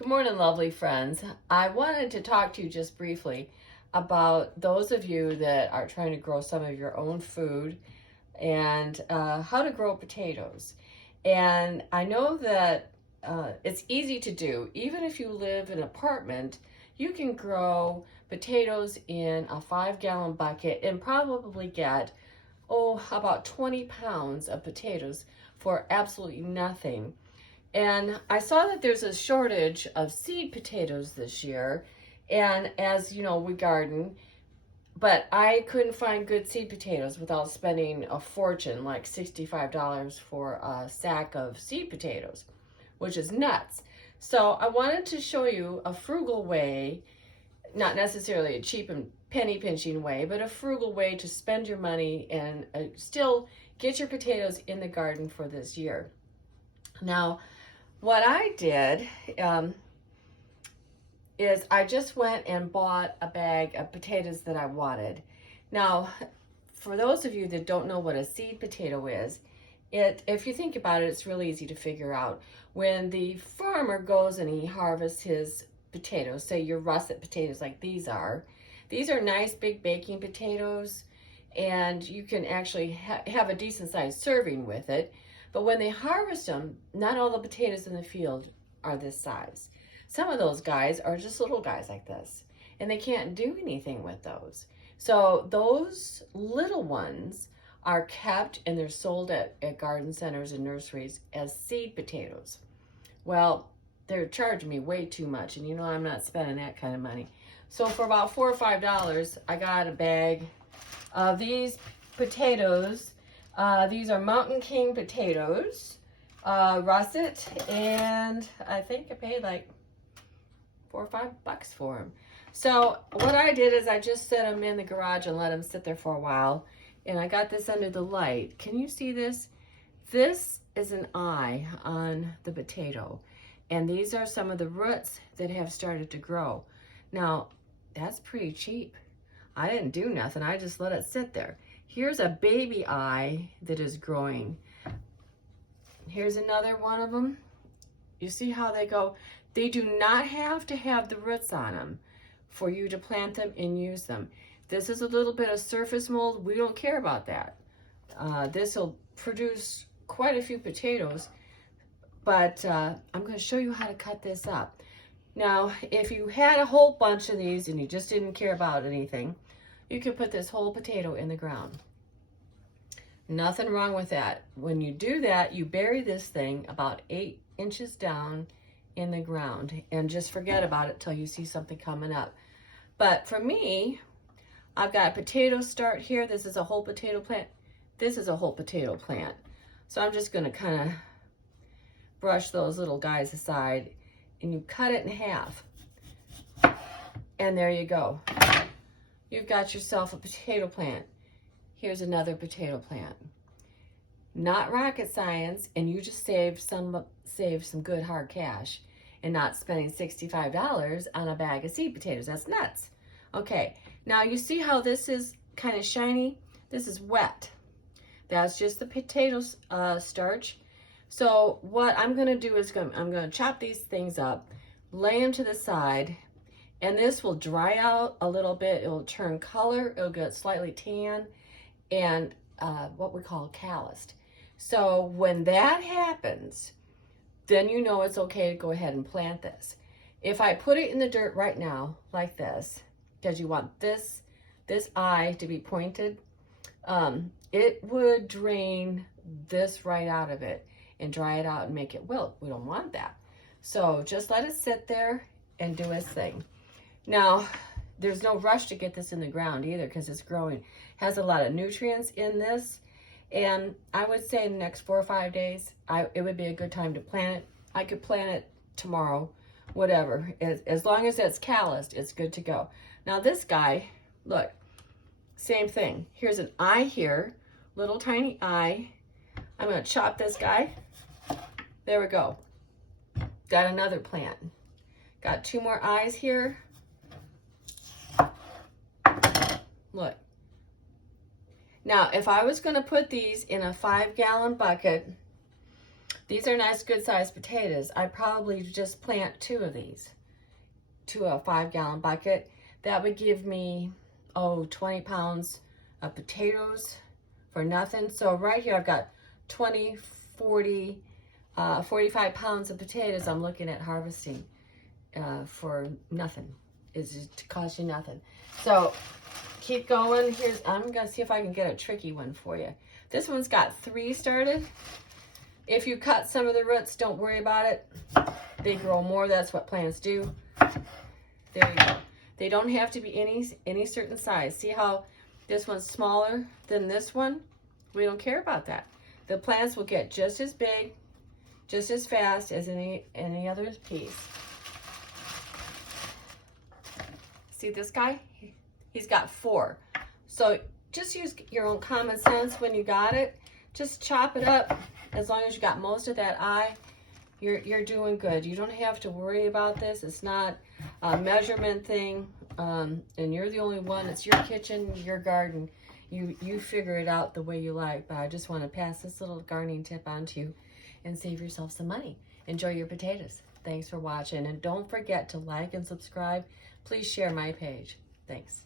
Good morning, lovely friends. I wanted to talk to you just briefly about those of you that are trying to grow some of your own food and how to grow potatoes. And I know that it's easy to do. Even if you live in an apartment, you can grow potatoes in a 5-gallon bucket and probably get, about 20 pounds of potatoes for absolutely nothing. And I saw that there's a shortage of seed potatoes this year. And as you know, we garden, but I couldn't find good seed potatoes without spending a fortune, like $65 for a sack of seed potatoes, which is nuts. So I wanted to show you a frugal way, not necessarily a cheap and penny pinching way, but a frugal way to spend your money and still get your potatoes in the garden for this year. Now, what I did is I just went and bought a bag of potatoes that I wanted. Now, for those of you that don't know what a seed potato is, if you think about it, it's really easy to figure out. When the farmer goes and he harvests his potatoes, say your russet potatoes like these are nice big baking potatoes, and you can actually have a decent sized serving with it. But when they harvest them, not all the potatoes in the field are this size. Some of those guys are just little guys like this, and they can't do anything with those. So those little ones are kept and they're sold at garden centers and nurseries as seed potatoes. Well, they're charging me way too much, and you know I'm not spending that kind of money. So for about $4 or $5, I got a bag of these potatoes. These are Mountain King potatoes, russet, and I think I paid like $4 or $5 for them. So what I did is I just set them in the garage and let them sit there for a while, and I got this under the light. Can you see this? This is an eye on the potato, and these are some of the roots that have started to grow. Now, that's pretty cheap. I didn't do nothing. I just let it sit there. Here's a baby eye that is growing. Here's another one of them. You see how they go? They do not have to have the roots on them for you to plant them and use them. This is a little bit of surface mold. We don't care about that. This will produce quite a few potatoes, but I'm going to show you how to cut this up. Now, if you had a whole bunch of these and you just didn't care about anything, you could put this whole potato in the ground. Nothing wrong with that. When you do that, you bury this thing about 8 inches down in the ground and just forget about it till you see something coming up. But for me, I've got a potato start here. This is a whole potato plant. This is a whole potato plant. So I'm just going to kind of brush those little guys aside, and you cut it in half. And there you go. You've got yourself a potato plant. Here's another potato plant. Not rocket science, and you just save some good hard cash and not spending $65 on a bag of seed potatoes. That's nuts. Okay, now you see how this is kind of shiny? This is wet. That's just the potato starch. So what I'm going to do is I'm going to chop these things up, lay them to the side, and this will dry out a little bit. It will turn color. It'll get slightly tan and what we call calloused. So when that happens, then you know it's okay to go ahead and plant this. If I put it in the dirt right now, like this, because you want this eye to be pointed, it would drain this right out of it and dry it out and make it wilt. We don't want that. So just let it sit there and do its thing. Now, there's no rush to get this in the ground either because it's growing. Has a lot of nutrients in this. And I would say in the next 4 or 5 days, it would be a good time to plant it. I could plant it tomorrow, whatever. As long as it's calloused, it's good to go. Now this guy, look, same thing. Here's an eye here, little tiny eye. I'm going to chop this guy. There we go. Got another plant. Got 2 more eyes here. Look. Now, if I was going to put these in a 5-gallon bucket, These are nice, good-sized potatoes. I probably just plant 2 of these to a 5-gallon bucket. That would give me, 20 pounds of potatoes for nothing. So right here I've got 20, 40, 45 pounds of potatoes I'm looking at harvesting for nothing. Is to cost you nothing. So keep going. I'm gonna see if I can get a tricky one for you. This one's got 3 started. If you cut some of the roots, don't worry about it. They grow more. That's what plants do. There you go. They don't have to be any certain size. See how this one's smaller than this one? We don't care about that. The plants will get just as big, just as fast as any other piece. See this guy? He's got 4. So just use your own common sense when you got it. Just chop it up. As long as you got most of that eye, you're doing good. You don't have to worry about this. It's not a measurement thing, and you're the only one. It's your kitchen, your garden. You figure it out the way you like. But I just want to pass this little gardening tip on to you and save yourself some money. Enjoy your potatoes. Thanks for watching, and don't forget to like and subscribe. Please share my page. Thanks.